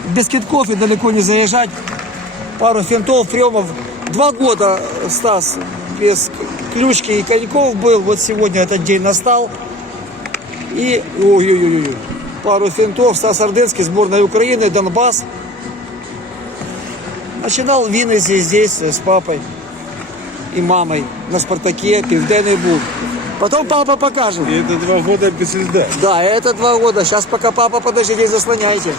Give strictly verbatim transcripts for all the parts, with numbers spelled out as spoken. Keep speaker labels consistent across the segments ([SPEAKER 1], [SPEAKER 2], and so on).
[SPEAKER 1] без китков и далеко не заезжать. Пару финтов, приемов. Два года Стас без ключки и коньков был. Вот сегодня этот день настал. И ой-ой-ой, пару финтов. Стас Ордынский, сборная Украины, Донбасс. Начинал в Виннице здесь с папой и мамой на Спартаке, Південний був. Потом папа покажет.
[SPEAKER 2] И это два года без льда.
[SPEAKER 1] Да, это два года. Сейчас пока папа, подождите, заслоняйте.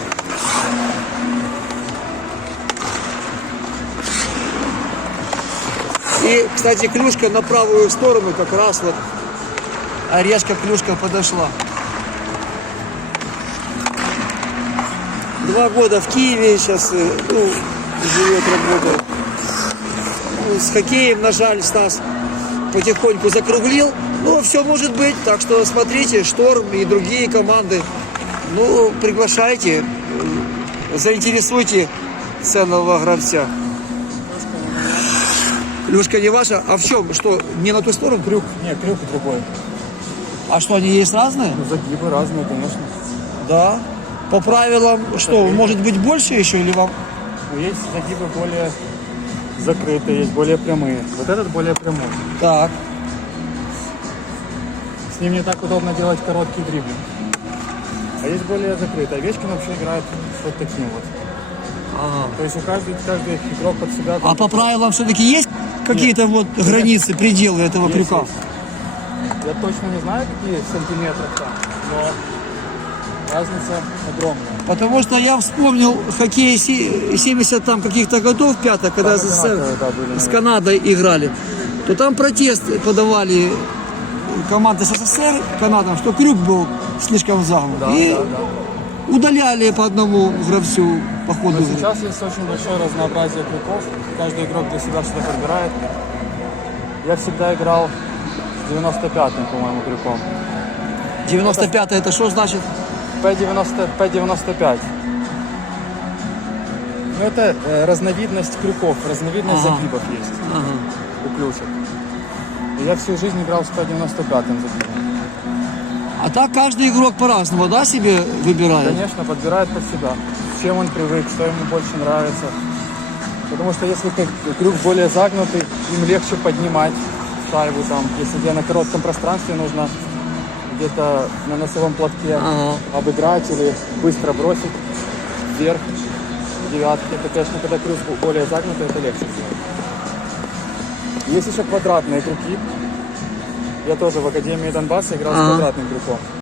[SPEAKER 1] И, кстати, клюшка на правую сторону как раз вот орешка клюшка подошла. Два года в Киеве сейчас ну, живет, работает. Ну, с хоккеем, на жаль, Стас потихоньку закруглил. Ну, все может быть. Так что смотрите, Шторм и другие команды. Ну, приглашайте, заинтересуйте ценного гравца. Клюшка не ваша? А в чем? Что, не на ту сторону?
[SPEAKER 2] Крюк. Нет, крюк другой.
[SPEAKER 1] А что, они есть разные?
[SPEAKER 2] Ну, загибы разные, конечно.
[SPEAKER 1] Да. По правилам, что, может быть больше еще или вам?
[SPEAKER 2] Ну, есть загибы более закрытые, есть более прямые. Вот этот более прямой.
[SPEAKER 1] Так.
[SPEAKER 2] С ним не так удобно делать короткий дриблинг. А есть более закрытые. Овечкин вообще играет вот таким вот.
[SPEAKER 1] Ага.
[SPEAKER 2] То есть у каждый, каждый игрок под себя...
[SPEAKER 1] А по правилам все-таки есть какие-то вот границы, пределы этого
[SPEAKER 2] Есть,
[SPEAKER 1] крюка?
[SPEAKER 2] есть. Я точно не знаю, какие сантиметры там, но разница огромная.
[SPEAKER 1] Потому что я вспомнил хоккей се- семьдесят там каких-то годов, пятых, когда
[SPEAKER 2] Там
[SPEAKER 1] с,
[SPEAKER 2] одинаковые, да, были,
[SPEAKER 1] с
[SPEAKER 2] наверное.
[SPEAKER 1] Канадой играли, то там протест подавали команды СССР канадам, что крюк был слишком загнут.
[SPEAKER 2] Да,
[SPEAKER 1] И
[SPEAKER 2] да, да.
[SPEAKER 1] удаляли по одному гравцу по ходу
[SPEAKER 2] Но
[SPEAKER 1] игры.
[SPEAKER 2] сейчас есть очень большое разнообразие крюков. Каждый игрок для себя что-то подбирает. Я всегда играл с девяносто пятым, по-моему, крюком.
[SPEAKER 1] девяносто пятый это что значит?
[SPEAKER 2] пэ девяносто, пэ девяносто пять. Ну, это э, разновидность крюков, разновидность
[SPEAKER 1] Ага.
[SPEAKER 2] загибов есть
[SPEAKER 1] Ага.
[SPEAKER 2] у клюшек. И я всю жизнь играл с пэ девяносто пятым загибом.
[SPEAKER 1] А так каждый игрок по-разному, да, себе выбирает?
[SPEAKER 2] Конечно, подбирает под себя. С чем он привык, что ему больше нравится. Потому что если как- крюк более загнутый, им легче поднимать шайбу там. Если тебе на коротком пространстве нужно где-то на носовом платке
[SPEAKER 1] Ага.
[SPEAKER 2] обыграть или быстро бросить вверх девятки, то, конечно, когда крюк более загнутый, это легче сделать. Есть еще квадратные крюки. Я тоже в Академии Донбасса играл
[SPEAKER 1] Ага.
[SPEAKER 2] с квадратным крюком.